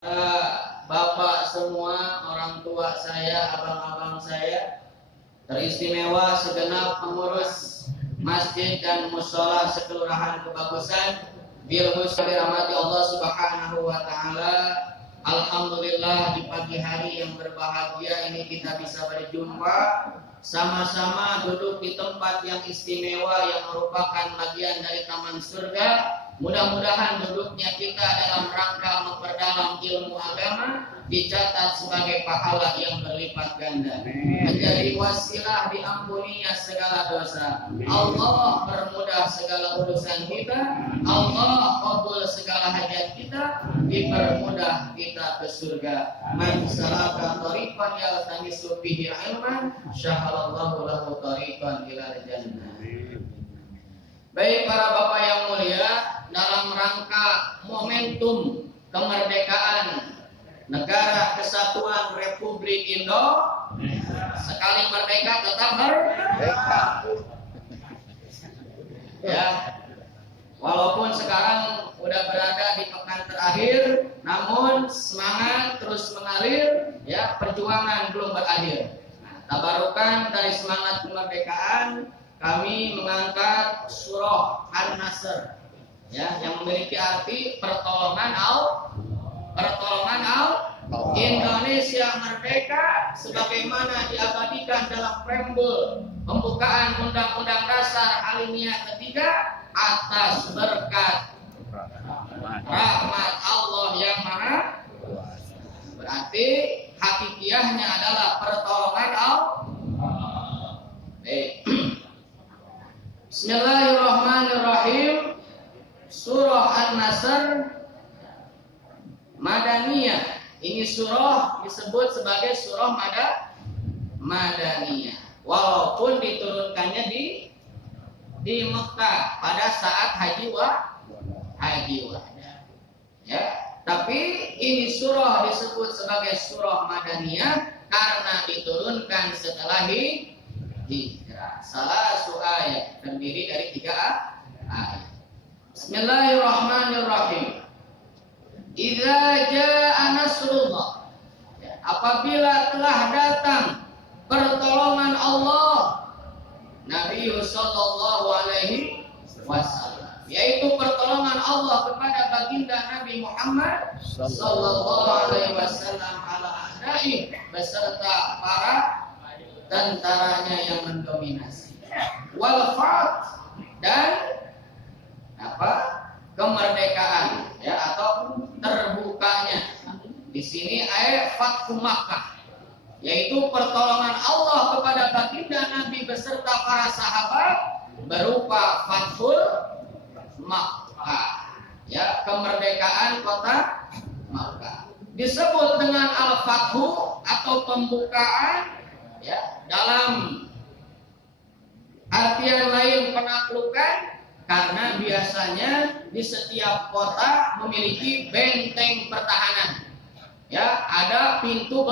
Bapak semua, orang tua saya, abang-abang saya, teristimewa segenap pengurus masjid dan mushola sekelurahan Kebagusan, bilhus dirahmati Allah Subhanahu wa Ta'ala. Alhamdulillah, di pagi hari yang berbahagia ini kita bisa berjumpa, sama-sama duduk di tempat yang istimewa yang merupakan bagian dari taman surga. Mudah-mudahan duduknya kita dalam rangka memperdalam ilmu agama dicatat sebagai pahala yang berlipat ganda, menjadi wasilah diampuninya segala dosa. Allah permudah segala urusan kita, Allah kabul segala hajat kita, dipermudah kita ke surga. Man salaka tariqan yaltamisu fihi ilman syahalallahu lahu tariqan ila jannah. Baik para bapak yang mulia, dalam rangka momentum kemerdekaan Negara Kesatuan Republik Indonesia, sekali merdeka tetap merdeka. Ya, walaupun sekarang udah berada di pekan terakhir, namun semangat terus mengalir. Ya, perjuangan belum berakhir. Tabarukan dari semangat kemerdekaan, kami mengangkat surah An-Nasr, ya, yang memiliki arti pertolongan Indonesia merdeka sebagaimana diabadikan dalam preambul pembukaan Undang-Undang Dasar Alinea ketiga atas berkat rahmat Allah yang maha. Berarti hakikiahnya adalah pertolongan Allah. Bismillahirrahmanirrahim. Surah An-Nasr Madaniyah. Ini surah disebut sebagai surah Madaniyah. Walaupun diturunkannya di Mekah pada saat haji wada. Ya, tapi ini surah disebut sebagai surah Madaniyah karena diturunkan setelah hijrah. Salah satu ayat terdiri dari 3 ayat. Bismillahirrahmanirrahim. Idza jaa nasrullah. Apabila telah datang pertolongan Allah, Nabi sallallahu alaihi wasallam, yaitu pertolongan Allah kepada baginda Nabi Muhammad sallallahu alaihi wasallam ala a'da'i, beserta para tentaranya yang mendominasi. Wal fath, dan kemerdekaan, ya, atau terbukanya. Di sini ayat Fathu Makkah, yaitu pertolongan Allah kepada baginda Nabi beserta para sahabat berupa Fathul Makkah, ya, kemerdekaan kota Makkah. Disebut dengan Al-Fathu atau pembukaan, ya, dalam artian lain penaklukan, karena biasanya di setiap kota memiliki benteng pertahanan. Ya, ada pintu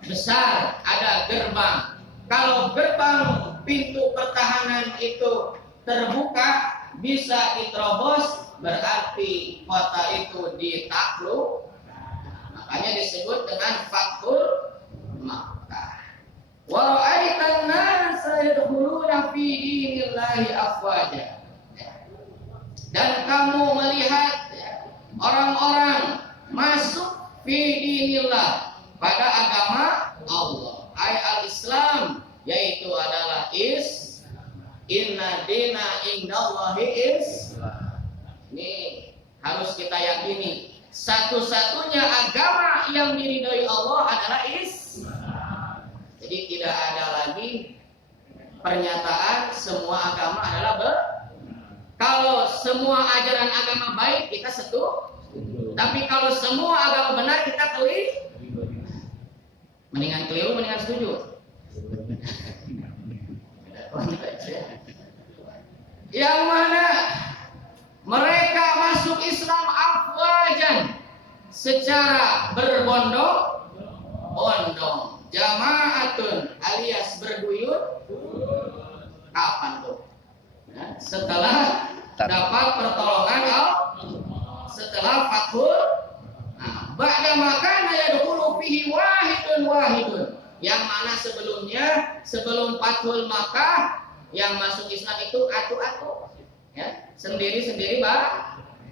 besar, ada gerbang. Kalau gerbang pintu pertahanan itu terbuka, bisa diterobos, berarti kota itu ditakluk. Makanya disebut dengan Fathul Makkah. Wa ra'aitan nasa yadkhuluna fi dinillahi afwaja. Dan kamu melihat, ya, orang-orang masuk fi dinillah, pada agama Allah, al-Islam, yaitu adalah inna dina indallahi Islam. Ini harus kita yakini, satu-satunya agama yang diridhoi Allah adalah Islam. Jadi tidak ada lagi pernyataan semua agama adalah kalau semua ajaran agama baik kita setuju, tapi kalau semua agama benar kita keliru. Mendingan keliru, mendingan setuju. Yang mana mereka masuk Islam afwajan, secara berbondong-bondong, jamaatun alias berduyun. Kapan tuh? Nah, setelah dapat pertolongan Allah, setelah Fathul ba'da makana yadkhulu fihi wahidun. Yang mana sebelumnya, sebelum Fathul Makkah, yang masuk Islam itu atu-atu, ya, sendiri-sendiri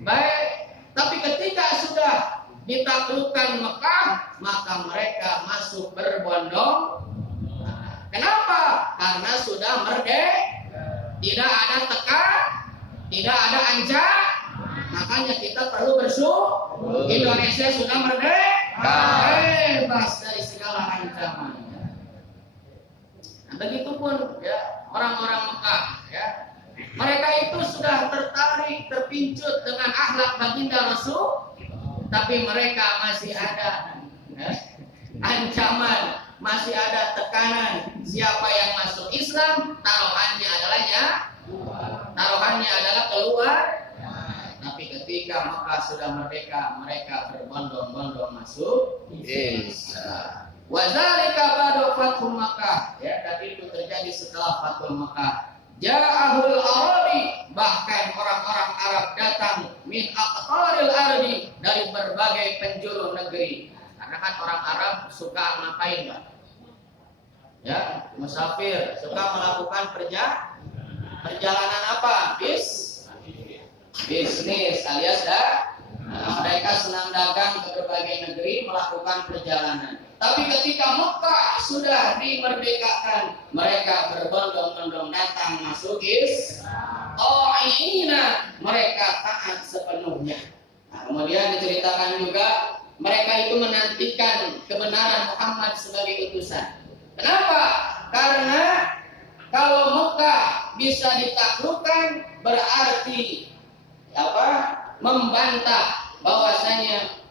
baik. Tapi ketika sudah ditaklukkan Mekah, maka mereka masuk berbondong. Kenapa? Karena sudah merdeka, tidak ada tekan, tidak ada ancam. Makanya kita perlu bersyukur. Indonesia sudah merdeka, bebas dari segala ancaman. Nah, begitupun ya orang-orang Mekah, ya, mereka itu sudah tertarik, terpincut dengan akhlak baginda Rasul, tapi mereka masih ada ya, ancaman, masih ada tekanan. Siapa yang masuk Islam, taruhannya adalah keluar. Tapi ketika Mekah sudah merdeka, mereka berbondong-bondong masuk Islam. Wazalika ba'da Fathul Makkah, ya, dan itu terjadi setelah Fathul Makkah. Ja'ahul Arabi, bahkan orang-orang Arab datang min aqtaril ardi, dari berbagai penjuru negeri. Karena kan orang Arab suka ngapain, Pak? Ya, musafir, suka melakukan perjalanan apa? Bisnis alias mereka senang dagang ke berbagai negeri, melakukan perjalanan. Tapi ketika Mekah sudah dimerdekakan, mereka berbondong-bondong datang masuk Islam. Mereka taat sepenuhnya. Nah, kemudian diceritakan juga mereka itu menantikan kebenaran Muhammad sebagai utusan. Kenapa? Karena kalau Mekah bisa ditaklukkan, berarti membantah bahwasanya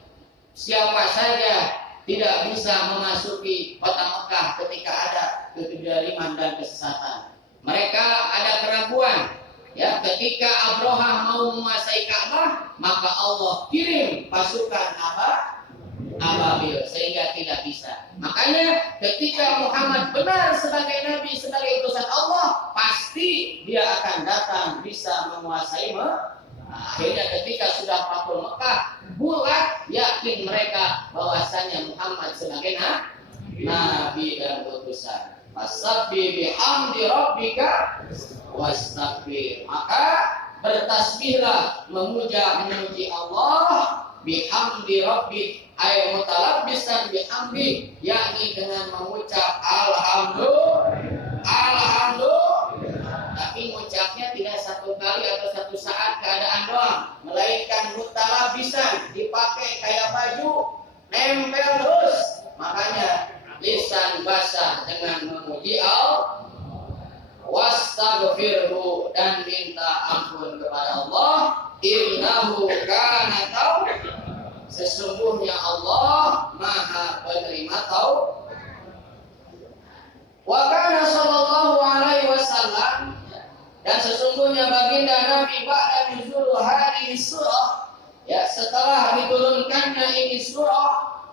siapa saja tidak bisa memasuki kota Mekah ketika ada kezaliman dan kesesatan. Mereka ada keraguan, ya, ketika Abraha mau menguasai Ka'bah, maka Allah kirim pasukan ababil sehingga tidak bisa. Makanya ketika Muhammad benar sebagai nabi, sebagai utusan Allah, pasti dia akan datang bisa menguasai Mekah. Akhirnya ketika sudah Fathul Mekah, bulat yakin mereka bahwasanya Muhammad sebagai nabi dan utusan. Fasabbih bihamdi rabbika wastaghfir. Maka bertasbihlah, memuji Allah, bihamdi rabbik, ay mutalabbisan bihamdi, yakni dengan mengucap alhamdulillah. Tapi mengucapnya tidak satu kali atau satu saat keadaan doang, melainkan mutalabisan, dipakai kayak baju, nempel terus. Makanya lisan basah dengan memuji Allah, wastaghfirhu, dan minta ampun kepada Allah. Innahu kana tawwab, sesungguhnya Allah Maha penerima taubat. Wa kana sallallahu alaihi wasallam, dan sesungguhnya baginda Nabi ba'da nuzul hadhihi surah, ya, setelah diturunkannya ini surah,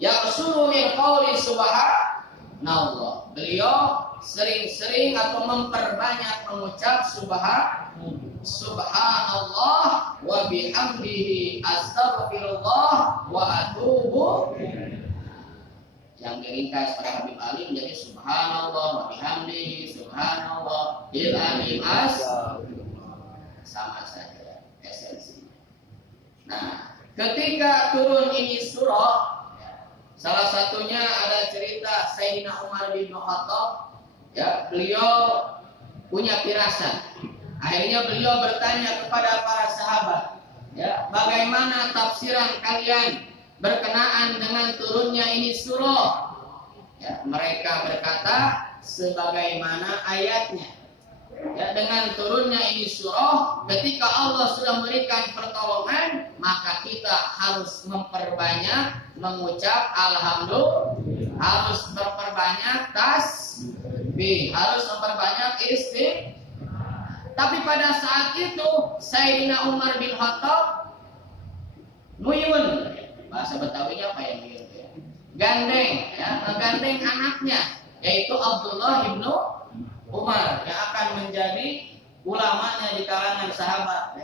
yaqsuru min qauli subhanallah, beliau sering-sering atau memperbanyak mengucap subhanallah wa bihamdihi astaghfirullah wa atubu. Yang diringkas pada Habib Ali menjadi subhanallah wa bihamdihi subhanallah bil alim sama saja esensinya. Nah, ketika turun ini surah, salah satunya ada cerita Sayyidina Umar bin Khattab, ya, beliau punya firasat. Akhirnya beliau bertanya kepada para sahabat, ya, bagaimana tafsiran kalian berkenaan dengan turunnya ini surah? Ya, mereka berkata sebagaimana ayatnya. Ya, dengan turunnya ini surah, ketika Allah sudah memberikan pertolongan, maka kita harus memperbanyak mengucap alhamdulillah, harus memperbanyak tasbih, harus memperbanyak istighfar. Tapi pada saat itu Sayyidina Umar bin Khattab nuyun, bahasa Betawinya apa ya, gandeng, ya, menggandeng anaknya, yaitu Abdullah ibnu Umar, yang akan menjadi ulamanya di kalangan sahabat.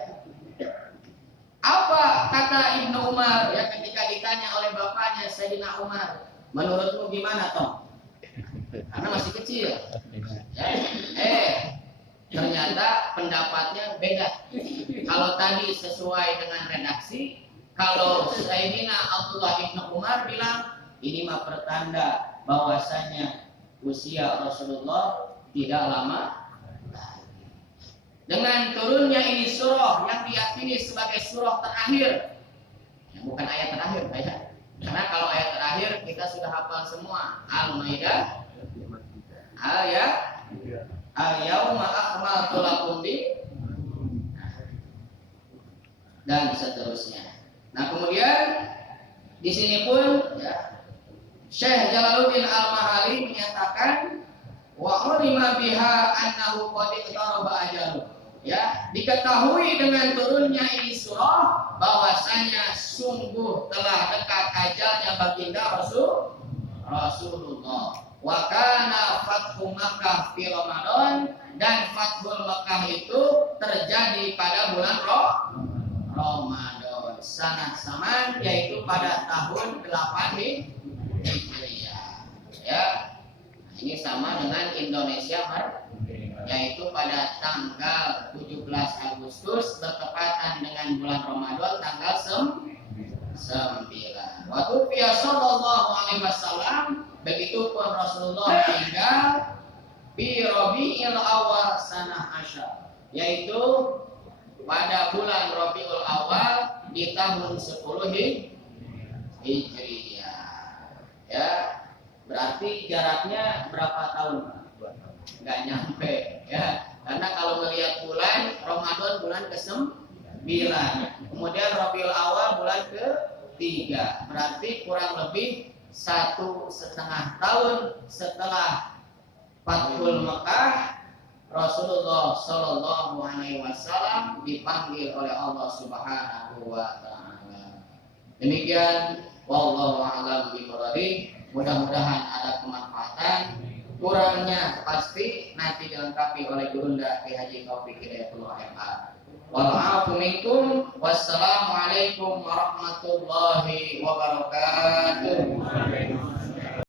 Apa kata Ibnu Umar ya ketika ditanya oleh bapaknya Sayyidina Umar, menurutmu gimana Tom? Karena masih kecil. Ya. Ternyata pendapatnya beda. Kalau tadi sesuai dengan redaksi, kalau Sayyidina Abdullah Ibnu Umar bilang ini mah pertanda bahwasanya usia Rasulullah tidak lama. Dengan turunnya ini surah yang diyakini sebagai surah terakhir, ya, bukan ayat terakhir, ya. Karena kalau ayat terakhir kita sudah hafal semua. Al-Maidah, Al-Yauma akmaltu lakum dan seterusnya. Nah kemudian di sini pun ya, Syekh Jalaluddin Al-Mahali menyatakan wa ulima biha annahu qad iqtaraba ajaluh. Ya, diketahui dengan turunnya ini surah bahwasanya sungguh telah dekat ajalnya baginda Rasulullah. Wa kana fathu Makkah fi Ramadan, dan Fathul Makkah itu terjadi pada bulan Ramadan. Sanah saman yaitu pada tahun 8 Hijriah. Ya. Ini sama dengan Indonesia yaitu pada tanggal 17 Agustus bertepatan dengan bulan Ramadan tanggal 9. Waktu Nabi sallallahu alaihi wasallam begitu pun Rasulullah tinggal di Rabiul Awal sanah asyar, yaitu pada bulan Rabiul Awal di tahun 10 Hijriah. Ya, berarti jaraknya berapa tahun? Nggak nyampe, ya. Karena kalau melihat bulan Ramadan bulan ke-9, kemudian Rabiul Awal bulan ke-3, berarti kurang lebih 1,5 tahun setelah Fathul Makkah, Rasulullah Shallallahu Alaihi Wasallam dipanggil oleh Allah Subhanahu Wa Taala. Demikian, wallahu a'lam bishawab. Mudah-mudahan ada kemanfaatan. Kurangnya pasti nanti dilengkapi oleh Gurunda Ki Haji Taufik Hidayatullah MA. Wa'alaikum minkum. Wassalamualaikum warahmatullahi wabarakatuh.